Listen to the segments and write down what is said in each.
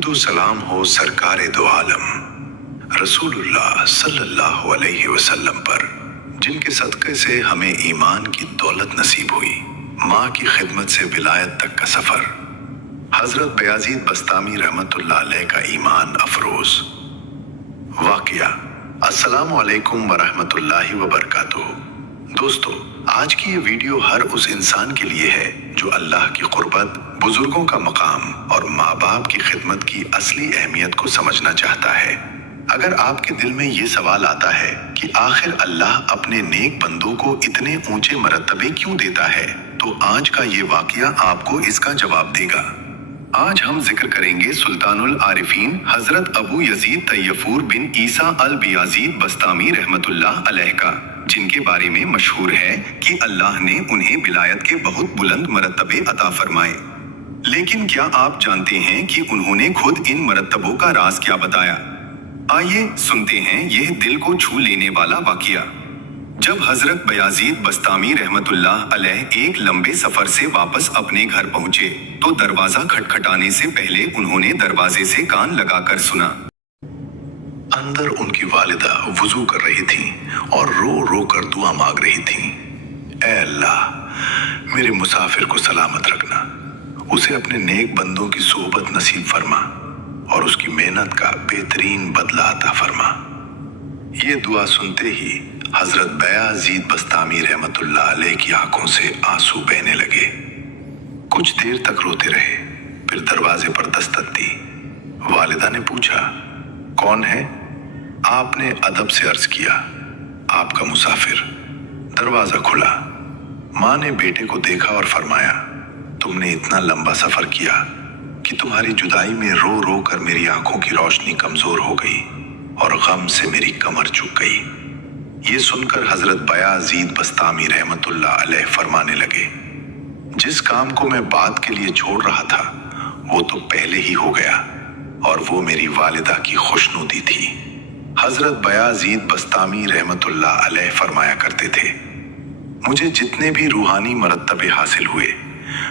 दरूद व सलाम हो सरकार दो आलम रसूलुल्लाह सल्लल्लाहु अलैहि वसल्लम पर, जिनके सदक़े से हमें ईमान की दौलत नसीब हुई, माँ की खिदमत से विलायत तक का सफर। हजरत बयाजीद बस्तामी रहमतुल्लाह अलैह का ईमान अफरोज वाक़िया। अस्सलामु अलैकुम व रहमतुल्लाहि व बरकातुहू। दोस्तों, आज की ये वीडियो हर उस इंसान के लिए है जो अल्लाह की कुर्बत, बुजुर्गों का मकाम और माँ बाप की खिदमत की असली अहमियत को समझना चाहता है। अगर आपके दिल में ये सवाल आता है कि आखिर अल्लाह अपने नेक बंदों को इतने ऊंचे मर्तबे क्यों देता है, तो आज का ये वाक़या आपको इसका जवाब देगा। आज हम जिक्र करेंगे सुल्तानुल आरिफीन हजरत अबू यजीद तैयफूर बिन ईसा अल बियाजीद बस्तामी रहमतुल्लाह अलैह का, जिनके बारे में मशहूर है कि अल्लाह ने उन्हें विलायत के बहुत बुलंद मर्तबे अता फरमाए। लेकिन क्या आप जानते हैं कि उन्होंने खुद इन मर्तबों का राज क्या बताया? आइए सुनते हैं यह दिल को छू लेने वाला वाक़या। जब हजरत बयाजीद बस्तामी रहमतुल्लाह अलैह एक लंबे सफर से वापस अपने घर पहुंचे, तो दरवाजा खटखटाने से पहले उन्होंने दरवाजे से कान लगाकर सुना। अंदर उनकी वालिदा वुजू कर रही थी और रो रो कर दुआ मांग रही थी। ऐ अल्लाह, मेरे मुसाफिर को सलामत रखना, उसे अपने नेक बंदों की सोहबत नसीब फरमा और उसकी मेहनत का बेहतरीन बदला अता फरमा। ये दुआ सुनते ही हजरत बयाजीद बस्तामी रहमतुल्लाह अलैह की आंखों से आंसू बहने लगे। कुछ देर तक रोते रहे, फिर दरवाजे पर दस्तक दी। वालिदा ने पूछा, कौन है? आपने अदब से अर्ज किया, आपका मुसाफिर। दरवाजा खुला। माँ ने बेटे को देखा और फरमाया, तुमने इतना लंबा सफर किया कि तुम्हारी जुदाई में रो रो कर मेरी आंखों की रोशनी कमजोर हो गई और गम से मेरी कमर झुक गई। ये सुनकर हजरत बयाजीद बस्तामी रहमतुल्लाह अलैह फरमाने लगे, जिस काम को मैं बात के लिए छोड़ रहा था वो तो पहले ही हो गया, और वो मेरी वालिदा की खुशनुदी थी। हजरत बयाजीद बस्तामी रहमतुल्लाह अलैह फरमाया करते थे, मुझे जितने भी रूहानी मरतबे हासिल हुए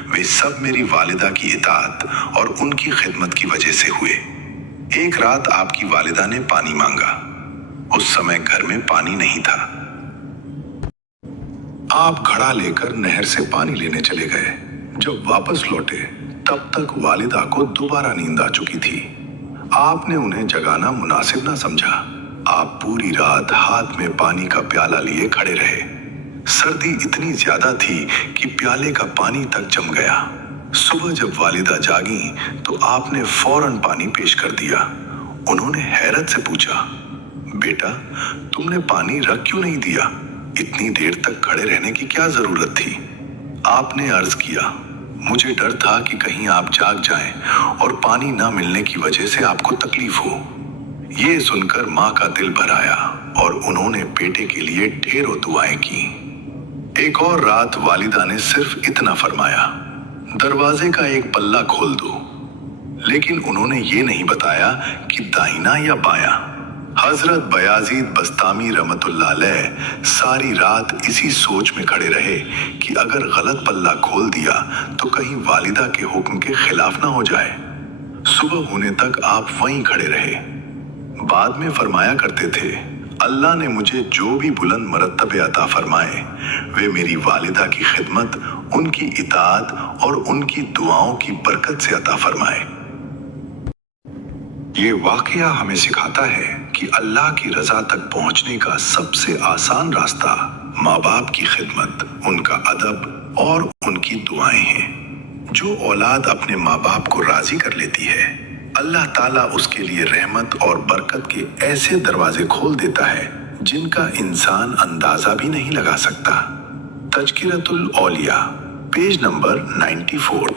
वे सब मेरी वालिदा की इताअत और उनकी खिदमत की वजह से हुए। एक रात आपकी वालिदा ने पानी मांगा। उस समय घर में पानी नहीं था। आप घड़ा लेकर नहर से पानी लेने चले गए। जब वापस लौटे तब तक वालिदा को दोबारा नींद आ चुकी थी। आपने उन्हें जगाना मुनासिब ना समझा। आप पूरी रात हाथ में पानी का प्याला लिए खड़े रहे। सर्दी इतनी ज्यादा थी कि प्याले का पानी तक जम गया। सुबह जब वालिदा जागी तो आपने फौरन पानी पेश कर दिया। उन्होंने हैरत से पूछा, बेटा, तुमने पानी रख क्यों नहीं दिया? इतनी देर तक खड़े रहने की क्या जरूरत थी? आपने अर्ज किया, मुझे डर था कि कहीं आप जाग जाएं और पानी ना मिलने की वजह से आपको तकलीफ हो। ये सुनकर माँ का दिल भर आया और उन्होंने बेटे के लिए ढेरों दुआएं की। एक और रात वालिदा ने सिर्फ इतना फरमाया, दरवाजे का एक पल्ला खोल दो। लेकिन उन्होंने ये नहीं बताया कि दाहिना या बायां। हजरत बयाजीद बस्तामी रहमतुल्लाह अलैह सारी रात इसी सोच में खड़े रहे कि अगर गलत पल्ला खोल दिया तो कहीं वालिदा के हुक्म के खिलाफ ना हो जाए। सुबह होने तक आप वहीं खड़े रहे। बाद में फरमाया करते थे, अल्लाह ने मुझे जो भी बुलंद मरतबे अता फरमाए वे मेरी वालिदा की खिदमत, उनकी इताअत और उनकी दुआओं की बरकत से अता फरमाए। ये वाक़या हमें सिखाता है कि अल्लाह की रजा तक पहुंचने का सबसे आसान रास्ता माँ बाप की खिदमत, उनका अदब और उनकी दुआएं हैं। जो औलाद अपने माँ बाप को राजी कर लेती है, अल्लाह ताला उसके लिए रहमत और बरकत के ऐसे दरवाजे खोल देता है जिनका इंसान अंदाजा भी नहीं लगा सकता। तज़किरतुल औलिया, पेज नंबर 94।